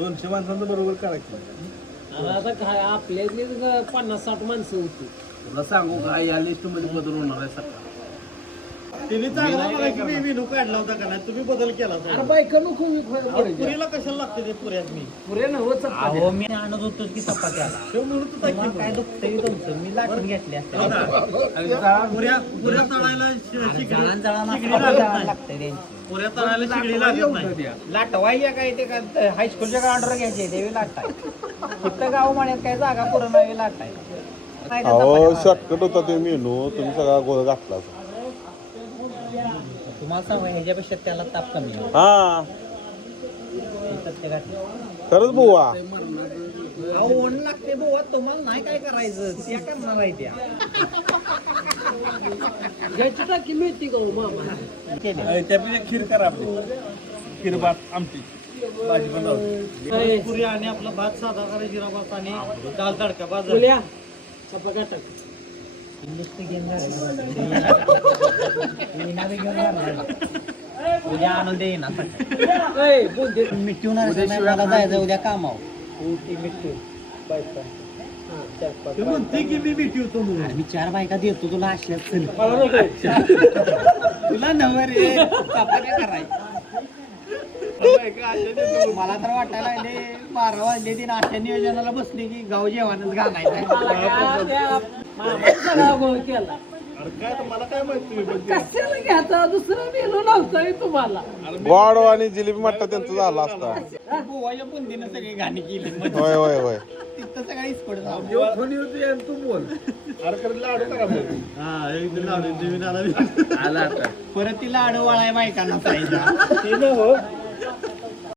200 माणसांचं बरोबर करायचं. आता काय आपल्यातली 50-60 माणसं होती. तुला सांगू का या लिस्ट मध्ये बदल होणार आहे सकाळ. तिने चांगला मला की मी मेनू काढला होता का नाही तुम्ही बदल केला होता. अरे बायका नको पुरीला कशाला लागते ते पुऱ्यात मी पुरे नव्हत अहो मी आणत होतो की चपात्याला शेव म्हणून तर तुम्हाला काय दुखतंय तुमचं मी लाटून घेतली असते पुऱ्या तळायला जळण लागतंय त्यांची पुऱ्या तळायला शिगडी लागत नाही. लाटवायच्या काय ते काय हायस्कूलच्या ग्राउंडवर घ्यायचे देवी लाटाय फक्त गाव म्हणत काय जागा पुरण लाटाय अहो शॉर्टकट होता ते मेनू तुम्ही सगळा गोळ घातला. तुम्हाला सांगा ह्याच्यापेक्षा त्याला ताप कमी आहे. हा सत्य घातलं खरंच बुवा. अहो ओढ लागते बुवा तुम्हाला नाही काय करायचं त्या करणार आहे त्या घ्यायची टाकी मिळते का हो मामा? त्यापेक्षा खीर करा आपली. खीर भात आमटी भाजी पण जाऊ. पुरी आणि आपला भात साधा करा जिरा भात आणि दाल तडका बाजार बोल्या चपात्या टाक. नुसतं घेऊन उद्या आणून दे ना मिठून मला जायचं उद्या कामाव ते म्हणते की मी भेटी होतो म्हणून मी 4 बायका देतो तुला असल्याच मला नको. तुला नवर करायचं मला तर वाटायला लागले 12 वाजले ती नाश्ता नियोजनाला बसली की गाव जेवणच घालायचं मला काय त्या मामाचा सगळा गोळ केला. अरे काय तर मला काय माहित तुम्ही पण कशाला घ्यायचा दुसरं मेनू नव्हतंय तुम्हाला. गोड आणि जिलेबी मट्टा त्यांचा झाला असता. गोवाच्या बुंदीनं सगळी घाणी केली होय होय होय. तिथं सगळा इस्कोट झाला फोन येते आणि तू बोल. अरे खरं लाडू करा मग. हा एक लावले नवीन आला आला आता. परत तिला लाडू वळाय बायकांना पाहिजे ते न हो